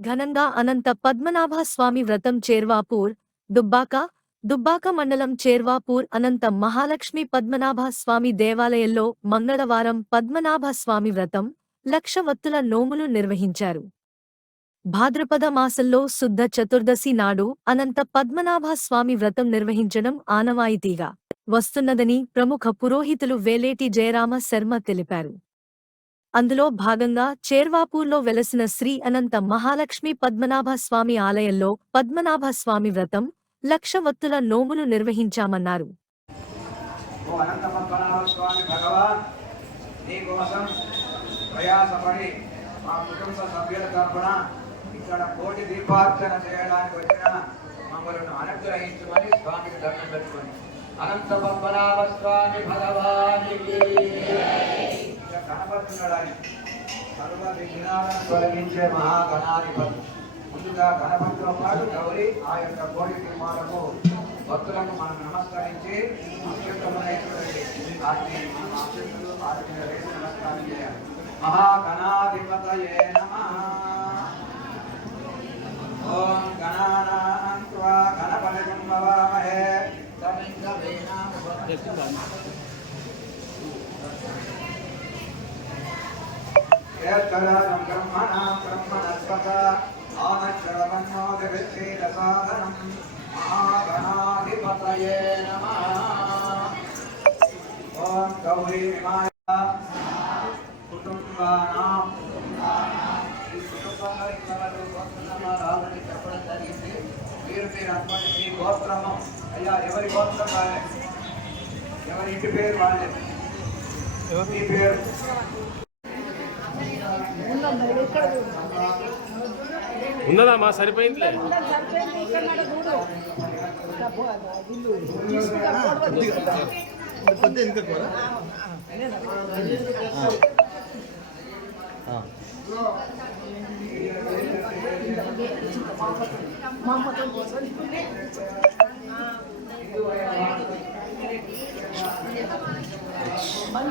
ఘనంగా అనంత పద్మనాభ స్వామి వ్రతం చేర్వాపూర్, దుబ్బాక మండలం చేర్వాపూర్ అనంత మహాలక్ష్మి పద్మనాభ స్వామి దేవాలయంలో మంగళవారం పద్మనాభ స్వామి వ్రతం, లక్ష వత్తుల నోములు నిర్వహించారు. భాద్రపద మాసంలో శుద్ధ చతుర్దశి నాడు అనంత పద్మనాభ స్వామి వ్రతం నిర్వహించడం ఆనవాయితీగా వస్తున్నదని ప్రముఖ పురోహితులు వేలేటి జయరామ శర్మ తెలిపారు. అందులో భాగంగా చేర్వాపూర్లో వెలసిన శ్రీ అనంత మహాలక్ష్మి పద్మనాభ స్వామి ఆలయంలో పద్మనాభ స్వామి వ్రతం, లక్ష వత్తుల నోములు నిర్వహించామన్నారు. ఇక్కడ కోటి దీపార్చన చేయడానికి వచ్చిన మమ్మల్ని అనుగ్రహించమని స్వామికి దండం పెట్టుకొని అనంత పద్మనాభ స్వామి భగవానికి గణపతి సర్వ విఘ్నాలను తొలగించే మహాగణాధిపతి. ముందుగా గణపతితో పాటు గౌరీ ఆ యొక్క కోటి దీపాలకు భక్తులకు మనం నమస్కరించి అత్యుత్తమైనటువంటి నమస్కారం చేయాలి. మహాగణాధిపతయే నమః. ఓం గణానాం త్వా గణపతిం భవామహే కవిం కవీనాముపమశ్రవస్తమం జ్యేష్ఠరాజం బ్రహ్మణాం బ్రహ్మణస్పత ఆనశ్రవణోదివిశ్రీరసాదనం. మహాగణాధిపతయే నమః. ఓం గౌరీ విమాయ కుటుంబానాం చెప్పడం జరిగింది. మీరు అనుకోండి మీ గోత్రము అయ్యా, ఎవరి గోత్రం వాళ్ళే, ఎవరి ఇంటి పేరు వాళ్ళే, మీ పేరు ఉన్నదమ్మా, సరిపోయిందిలే. Mari,